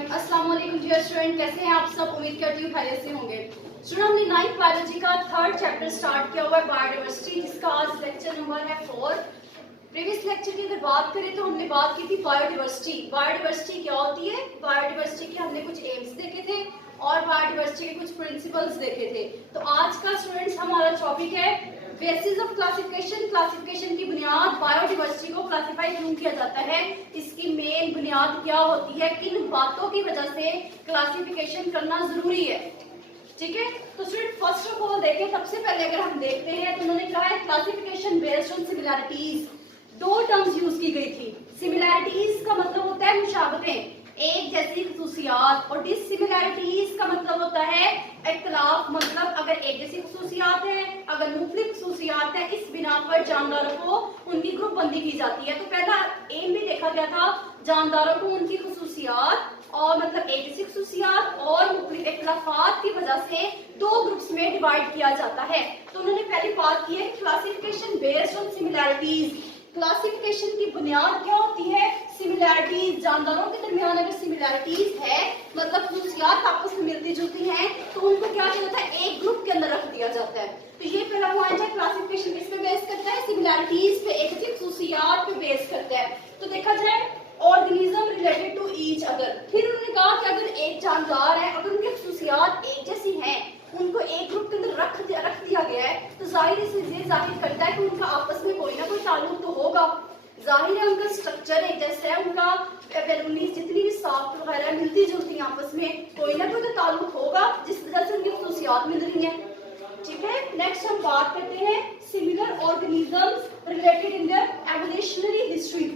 अस्सलाम वालेकुम dear student, कैसे हैं आप सब। उम्मीद करती हूँ खैरियत से होंगे। स्टूडेंट, हमने 9th बायोलॉजी का 3rd चैप्टर स्टार्ट किया हुआ है बायोडाइवर्सिटी, जिसका आज लेक्चर नंबर है 4। प्रीवियस लेक्चर की अगर बात करें तो हमने बात की थी बायोडाइवर्सिटी। बायोडाइवर्सिटी क्या होती है, बायोडाइवर्सिटी के हमने कुछ एम्स देखे थे और बायोडाइवर्सिटी के कुछ प्रिंसिपल्स देखे थे। तो आज का स्टूडेंट्स हमारा टॉपिक है बेसिस ऑफ क्लासिफिकेशन। क्लासिफिकेशन की बुनियाद, बायोडाइवर्सिटी को क्लासिफाई क्यों किया जाता है, इसकी मेन बुनियाद क्या होती है, किन बातों की वजह से क्लासिफिकेशन करना जरूरी है। ठीक है, तो स्टूडेंट फर्स्ट ऑफ ऑल देखें, सबसे पहले अगर हम देखते हैं तो उन्होंने कहा है क्लासिफिकेशन बेस्ड ऑन सिमिलैरिटीज। दो टर्म्स यूज की गई थी। सिमिलैरिटीज का मतलब होता है मुशाबहतें, एक जैसी खसूसियात, और डिसिमिलैरिटीज का मतलब होता है इख्तिलाफ, मतलब अगर एक जैसी खसूसियात है, अगर मुख्तलिफ खसूसियात है, इस बिना पर जानदारों को उनकी ग्रुप बंदी की जाती है। तो पहला एम भी देखा गया था, जानदारों को उनकी खसूसियात और मतलब एक जैसी खसूसियात और मुख्तलिफ इख्तिलाफात की वजह से दो ग्रुप्स में डिवाइड किया जाता है। तो उन्होंने पहली बात की है classification based on similarities. Classification की बुनियाद क्या होती है, सिमिलैरिटीज। जानदारों के दरमियान अगर सिमिलैरिटीज है, मतलब खसूसियात आपस में मिलती जुलती हैं, तो उनको क्या किया जाता है, एक ग्रुप के अंदर रख दिया जाता है। तो ये पहला पॉइंट है, क्लासिफिकेशन किस पे बेस करता है, सिमिलैरिटीज पे, एक जैसी खसूसियात पे बेस करता है। तो देखा जाए organism related to each other. फिर उन्होंने कहा कि अगर एक जानदार है, अगर उनकी खसूसियात एक जैसी हैं, उनको एक ग्रुप के अंदर रख दिया गया है, तो जाहिर से ये जाहिर करता है कि उनका आपस में कोई ना कोई ताल्लुक तो होगा। जाहिर है उनका स्ट्रक्चर एक जैसा है, उनका जितनी भी साफ्ट वगैरह मिलती जुलती है आपस में, कोई ना कोई तो ताल्लुक होगा जिस वजह से उनकी खसूसियात मिल रही है। ठीक है, नेक्स्ट हम बात करते हैं similar organisms related in their evolutionary history.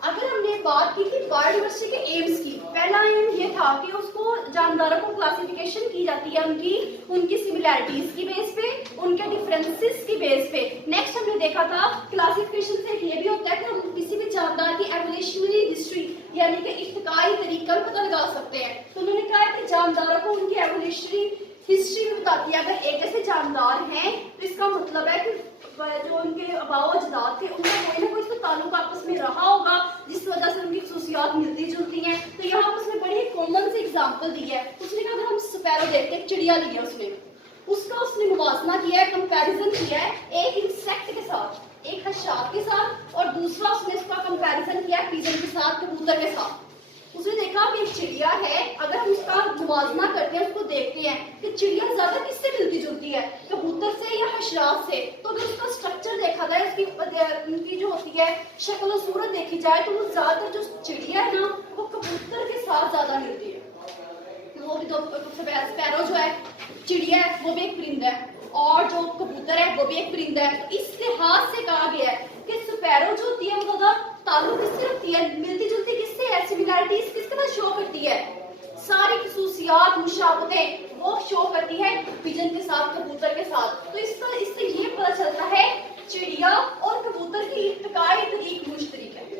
अगर हमने बात की थी बायोडाइवर्सिटी के एम्स की, पहला एम ये था कि उसको जानदारों को क्लासिफिकेशन की जाती है उनकी सिमिलैरिटीज की बेस पे, उनके डिफरेंसेस की बेस पे। नेक्स्ट हमने देखा था क्लासिफिकेशन से ये भी होता है कि हम किसी भी जानदार की एवोल्यूशनरी हिस्ट्री यानी कि इर्तिकाई तरीका पता लगा सकते हैं। तो उन्होंने कहा कि जानदारों को उनकी एवोल्यूशनरी हिस्ट्री भी बताती है। अगर एक जैसे जानदार हैं तो इसका मतलब है कि जो उनके अबाव अजदाद थे, उनका कोई ना कोई तो ताल्लुक आपस में रहा होगा जिस वजह से उनकी खसूसियात मिलती जुलती हैं। तो यहाँ उसने बड़ी कॉमन से एग्जांपल दी है। उसने कहा अगर हम स्पैरो देखते हैं, चिड़िया ली है उसने मुवाजना किया है, कंपैरिजन किया है एक इंसेक्ट के साथ, एक हशार के साथ, और दूसरा उसने इसका कंपैरिजन किया है पिजन के साथ, कबूतर के साथ। उसने देखा कि एक चिड़िया है, अगर हम उसका मुवाजना करते हैं, उसको देखते हैं कि चिड़िया ज्यादा किससे मिलती जुलती है, कबूतर से या हशरात से। तो अगर उसका स्ट्रक्चर देखा जाए, उनकी जो होती है शक्ल और सूरत देखी जाए, तो वो ज्यादातर जो चिड़िया है ना, वो कबूतर के साथ ज्यादा मिलती है। वो भी तो स्पैरो जो है, चिड़िया है, वो भी एक परिंदा है, और जो कबूतर है वो भी एक परिंदा है। तो इस लिहाज से कहा गया है कि स्पैरो जो होती है वो ज्यादा ताल्लुक किससे रखती है, मिलती जुलती किससे है, सिमिलैरिटीज किसके साथ शो करती है, सारी खसूसियात मुशाबहतें वो शो करती है पिजन के साथ, कबूतर के साथ। तो इससे ये पता चलता है चिड़िया और कबूतर की इर्तिकाई तरीक मुश्तरक है।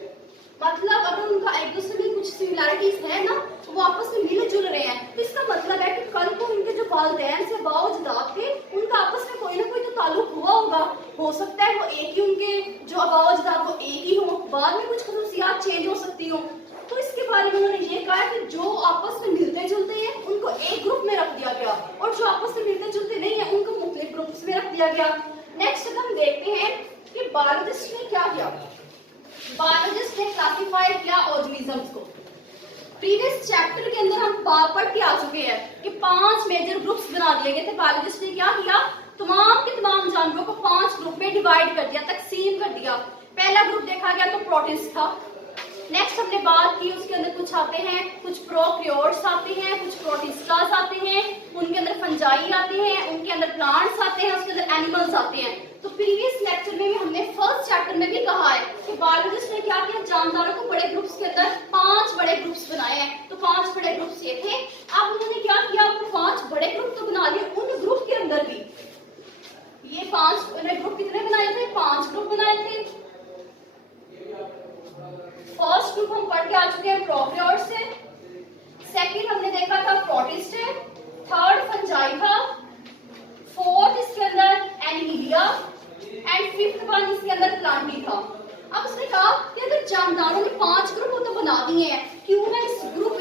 मतलब अगर उनका एक दूसरे में कुछ सिमिलैरिटीज है ना, वो आपस में मिल जुल रहे हैं, तो इसका मतलब है कि कल को उनके जो वालिदैन से बावजदाद थे, उनका आपस में कोई ना कोई तो ताल्लुक हुआ होगा। हो सकता है वो एक ही, उनके जो बावजदाद वो एक ही हो, बाद में कुछ खसूसियात चेंज हो सकती हो। तो इसके बारे में उन्होंने ये कहा कि जो आपस में मिलते जुलते हैं उनको एक ग्रुप में रख दिया गया, और जो आपस में मिलते जुलते नहीं है उनको मुख्तलिफ ग्रुप्स में रख दिया गया। नेक्स्ट हम देखते हैं कि बायोलॉजिस्ट ने क्या किया। बायोलॉजिस्ट ने क्लासिफाइड किया ऑर्गेनिजम्स को। प्रीवियस चैप्टर के अंदर हम पढ़ के आ चुके हैं कि 5 मेजर ग्रुप्स बना दिए गए थे। बायोलॉजिस्ट ने क्या किया, तमाम के तमाम जानवरों को 5 ग्रुप में डिवाइड कर दिया, तकसीम कर दिया। पहला ग्रुप देखा गया तो प्रोटिस्ट था। नेक्स्ट हमने बात की, उसके अंदर कुछ आते हैं, कुछ प्रोकैरियोट्स आते हैं, कुछ प्रोटिस्टास आते हैं, उनके अंदर फंजाई आते हैं, उनके अंदर प्लांट्स आते हैं, उसके अंदर एनिमल्स आते हैं। तो प्रीवियस लेक्चर में भी हमने फर्स्ट चैप्टर में भी कहा है कि बायोलॉजिस्ट ने क्या किया, जानदारों को बड़े ग्रुप्स के अंदर 5 बड़े ग्रुप्स बनाए हैं। तो 5 बड़े ग्रुप्स ये थे। अब उन्होंने क्या किया, 5 बड़े ग्रुप तो बना लिए, उन ग्रुप के अंदर भी ये 5 ग्रुप कितने बनाए थे, 5 ग्रुप बनाए थे। फर्स्ट ग्रुप हम पढ़ के आ चुके हैं, प्रोकैरियोट्स है। सेकंड हमने देखा था प्रोटिस्ट है। थर्ड फंजाई था। फोर्थ इसके अंदर एनिमिलिया, एंड फिफ्थ वन इसके अंदर प्लांटी था। अब उसने कहा कि अगर जानदारों ने 5 ग्रुप तो बना दिए हैं, क्यों ना इस ग्रुप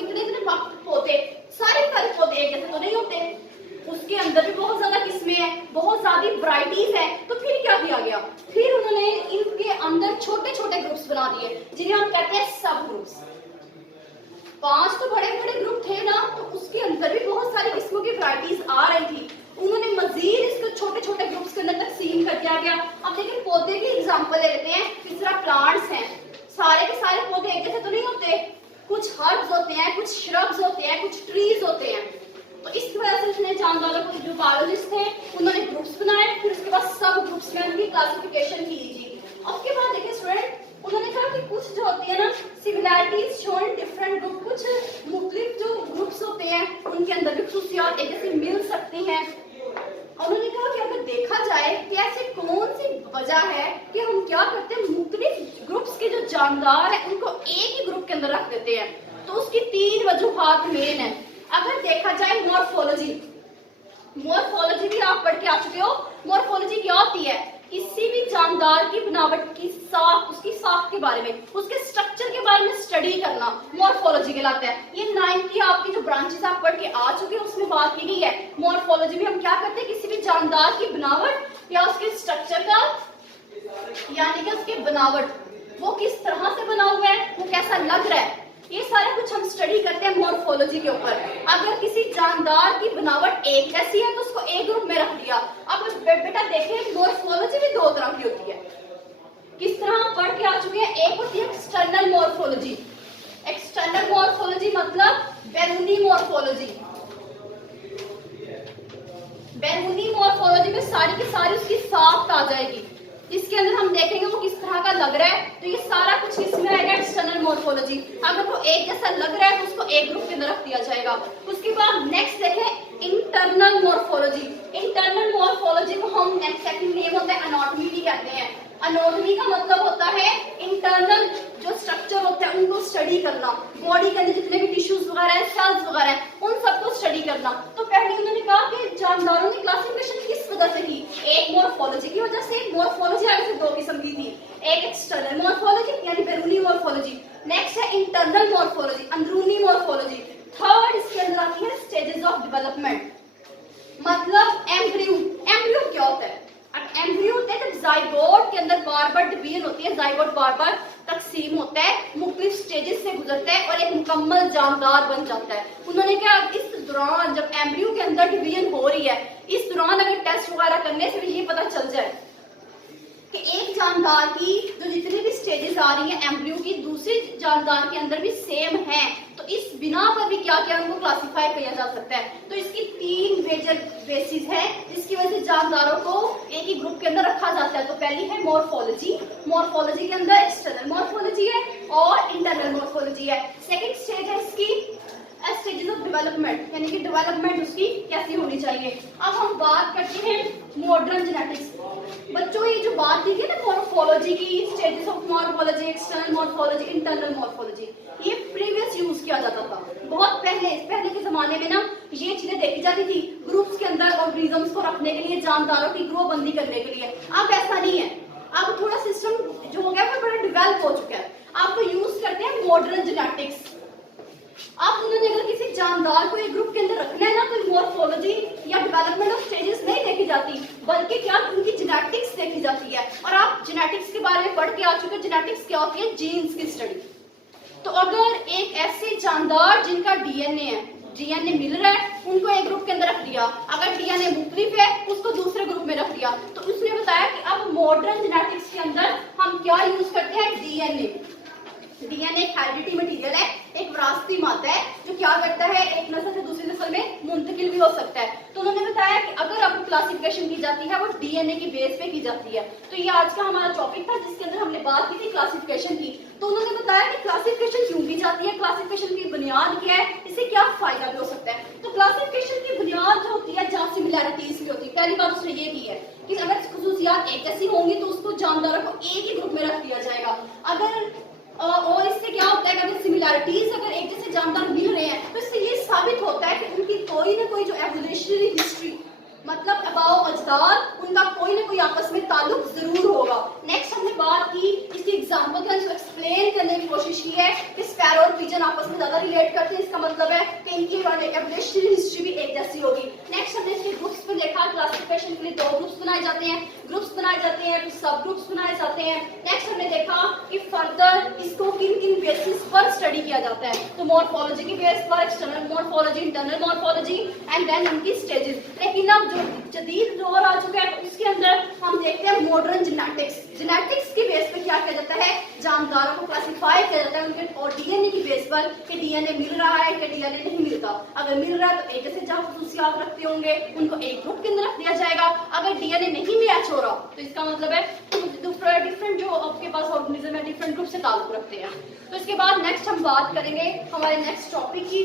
सारी वैरायटीज है, तो फिर क्या किया गया, फिर उन्होंने इनके अंदर छोटे छोटे ग्रुप्स बना दिए जिन्हें हम कहते हैं सब ग्रुप्स। 5 तो बड़े बड़े ग्रुप थे ना, तो उसके अंदर भी बहुत सारी किस्मों की वैरायटीज आ रही थी। उन्होंने मजीद इसको छोटे छोटे ग्रुप्स के अंदर तकसीम कर दिया गया। अब देखिए पौधे की एग्जांपल ले लेते हैं, किस तरह प्लांट्स हैं, सारे के सारे पौधे एक जैसे तो नहीं होते, कुछ हर्ब्स होते हैं, कुछ श्रब्स होते हैं, कुछ ट्रीज होते हैं। तो इसकी वजह से उसने जानदारों को, जो बायोलॉजिस्ट थे, उन्होंने ग्रुप्स बनाए, फिर उसके बाद सब ग्रुप्स में उनकी क्लासिफिकेशन की जी। उसके बाद देखिए स्टूडेंट, उन्होंने कहा कि कुछ जो होती है ना सिमिलैरिटीज शोन डिफरेंट ग्रुप, कुछ मुख्तलिफ जो ग्रुप्स होते हैं उनके अंदर भी खुसूसियात एक जैसे मिल सकती हैं। उन्होंने कहा कि अगर देखा जाए कि ऐसी कौन सी वजह है कि हम क्या करते हैं, मुख्तलिफ ग्रुप्स के जो जानदार हैं उनको एक ही ग्रुप के अंदर रख देते हैं। तो उसकी 3 वजूहात मेन है। अगर देखा जाए मॉर्फोलॉजी, मॉर्फोलॉजी भी आप पढ़ के आ चुके हो। मॉर्फोलॉजी क्या होती है, किसी भी जानदार की बनावट की साख, उसकी साख के बारे में, उसके स्ट्रक्चर के बारे में स्टडी करना मॉर्फोलॉजी कहलाता है। ये 9th की आपकी जो ब्रांचेस आप पढ़ के आ चुके हैं उसमें बात की गई है। मॉर्फोलॉजी में हम क्या करते हैं, किसी भी जानदार की बनावट या उसके स्ट्रक्चर का, यानी कि उसकी बनावट, वो किस तरह से बना हुआ है, वो कैसा लग रहा है, ये सारा कुछ हम स्टडी करते हैं मॉर्फोलॉजी के ऊपर। अगर किसी जानदार की बनावट एक जैसी है तो उसको एक ग्रुप में रख दिया। अब बेटा देखें, मॉर्फोलॉजी भी 2 तरह की होती है। किस तरह हम पढ़ के आ चुके हैं, एक होती है एक्सटर्नल मॉर्फोलॉजी। एक्सटर्नल मॉर्फोलॉजी मतलब बैरूनी मॉर्फोलॉजी। बैरूनी मॉर्फोलॉजी में सारी की सारी उसकी साख आ जाएगी। इसके अंदर हम देखेंगे वो किस तरह का लग रहा है, तो ये सारा कुछ किसमें आएगा, एक्सटर्नल मॉर्फोलॉजी। अगर वो एक जैसा लग रहा है तो उसको एक ग्रुप के अंदर रख दिया जाएगा। उसके बाद नेक्स्ट देखें इंटरनल मॉर्फोलॉजी। इंटरनल मॉर्फोलॉजी को हम सेकंड नेम होता है एनाटॉमी भी कहते हैं। एनाटॉमी का मतलब होता है इंटरनल जो स्ट्रक्चर होता है उनको स्टडी करना, बॉडी के अंदर जितने भी टिश्यूज वगैरह है, सेल्स वगैरह है, उन सबको स्टडी करना। तो पहले उन्होंने कहा कि जानदारों ने क्लासिफिकेशन किस वजह से की, एक मॉर्फोलॉजी की वजह से। मॉर्फोलॉजी आगे से 2 किस्म की थी, एक एक्सटर्नल मॉर्फोलॉजी यानी बैरूनी मॉर्फोलॉजी, नेक्स्ट है इंटरनल मॉर्फोलॉजी, अंदरूनी मॉर्फोलॉजी। थर्ड इसके अंदर आती है स्टेजेस ऑफ डेवलपमेंट, मतलब एम्ब्रियो। एम्ब्रियो क्या होता है, एम्ब्रियो होता है जब जाइगोट के अंदर बार बार डिवीजन होती है, जाइगोट बार बार तकसीम होता है, मुख्तलिफ स्टेजेस से गुजरता है और एक मुकम्मल जानदार बन जाता है। उन्होंने क्या, इस दौरान जब एम्ब्रियो के अंदर डिवीजन हो रही है, इस दौरान अगर टेस्ट वगैरह करने से भी ये पता चल जाए कि एक जानदार की जो जितनी भी स्टेजेस आ रही हैं एम्ब्रियो की, दूसरी जानदार के अंदर भी सेम है, तो इस बिना पर भी क्या क्या उनको क्लासिफाई किया जा सकता है। तो इसकी 3 मेजर बेसिस है जिसकी वजह से जानदारों को एक ही ग्रुप के अंदर रखा जाता है। तो पहली है मॉर्फोलॉजी, मॉर्फोलॉजी के अंदर एक्सटर्नल मॉर्फोलॉजी है और इंटरनल मॉर्फोलॉजी है। सेकंड स्टेज है इसकी स्टेजेस ऑफ डेवलपमेंट, यानी कि डेवलपमेंट उसकी कैसी होनी चाहिए। अब हम बात करते हैं मॉडर्न जेनेटिक्स। बच्चों ये जो बात थी ना मॉर्फोलॉजी की, stages of morphology, external morphology, internal morphology, ये प्रीवियस यूज किया जाता था। बहुत पहले के जमाने में ना ये चीजें देखी जाती थी ग्रुप्स के अंदर ऑर्गेनिजम्स को रखने के लिए, जानदारों की ग्रुप बंदी करने के लिए। अब ऐसा नहीं है, अब थोड़ा सिस्टम जो हो गया वो बड़ा डेवलप हो चुका है। आप तो यूज करते हैं मॉडर्न जेनेटिक्स। आप उन्होंने अगर किसी जानदार को एक ग्रुप के अंदर रखना है ना, तो मॉर्फोलॉजी या डेवलपमेंट ऑफ स्टेजेस नहीं देखी जाती, बल्कि क्या उनकी जेनेटिक्स देखी जाती है। और आप जेनेटिक्स के बारे में पढ़ के आ चुके हैं, जेनेटिक्स क्या होती है, जीन्स की स्टडी। तो अगर एक ऐसे जानदार जिनका डीएनए है, डीएनए मिल रहा है, उनको एक ग्रुप के अंदर रख दिया, अगर डीएनए मुख्तलिफ है उसको दूसरे ग्रुप में रख दिया। तो उसने बताया कि अब मॉडर्न जेनेटिक्स के अंदर हम क्या यूज करते हैं, डीएनए। डीएनए एक हेरिडिटी मटेरियल है, एक विरासती मादा है जो क्या करता है, एक नस्ल से दूसरी नस्ल में मुंतकिल भी हो सकता है। तो उन्होंने बताया कि अगर अब क्लासिफिकेशन की जाती है वो डीएनए की बेस पे की जाती है। तो ये आज का हमारा टॉपिक था जिसके अंदर हमने बात की थी क्लासिफिकेशन की। तो उन्होंने बताया कि क्लासिफिकेशन क्यों की जाती है, क्लासिफिकेशन की बुनियाद क्या है, इससे क्या फायदा भी हो सकता है। तो क्लासिफिकेशन की बुनियाद जो होती है जहाँ सिमिलैरिटीज भी होती है। पहली बात उसने ये की है कि अगर खुसूसियात एक जैसी होंगी तो उसको जानदारों को एक ही ग्रुप में रख दिया जाएगा। अगर और इससे क्या होता है कि अगर सिमिलैरिटीज अगर एक जैसे जानदार मिल रहे हैं तो इससे ये साबित होता है कि उनकी कोई ना कोई जो एवोल्यूशनरी हिस्ट्री, मतलब अबाव अजदाद उनका कोई ना कोई आपस में ताल्लुक जरूर होगा। नेक्स्ट हमने बात की, इसकी एग्जांपल का एक्सप्लेन करने की कोशिश की है कि स्पैरो और पिजन आपस में ज्यादा रिलेट करते हैं, इसका मतलब है कि इनकी एवोल्यूशनरी हिस्ट्री भी एक जैसी होगी। नेक्स्ट हमने इसके ग्रुप्स पे देखा, क्लासिफिकेशन के लिए दो ग्रुप्स बनाए जाते हैं, फिर सब ग्रुप्स बनाए जाते हैं। नेक्स्ट हमने देखा कि फर्दर इसको किन किन बेसिस पर स्टडी किया जाता है, तो मॉर्फोलॉजी की बेस पर, external morphology, internal morphology and then इनकी स्टेजेस। लेकिन अब जो जदीद दौर आ चुका है इसके अंदर हम देखते हैं मॉडर्न जेनेटिक्स की बेस पे क्या किया जाता है, जानदारों को क्लासिफाई किया जाता है उनके और डीएनए की बेस पर कि डीएनए मिल रहा है कि डीएनए नहीं मिलता। अगर मिल रहा है तो एक जैसे जहाँ खसूसियात रखते होंगे उनको एक ग्रुप के अंदर रख दिया जाएगा। अगर डीएनए नहीं मैच हो रहा तो इसका मतलब है डिफरेंट जो आपके पास ऑर्गेनिज्म है डिफरेंट ग्रुप से ताल्लुक रखते हैं। तो इसके बाद नेक्स्ट हम बात करेंगे हमारे नेक्स्ट टॉपिक की,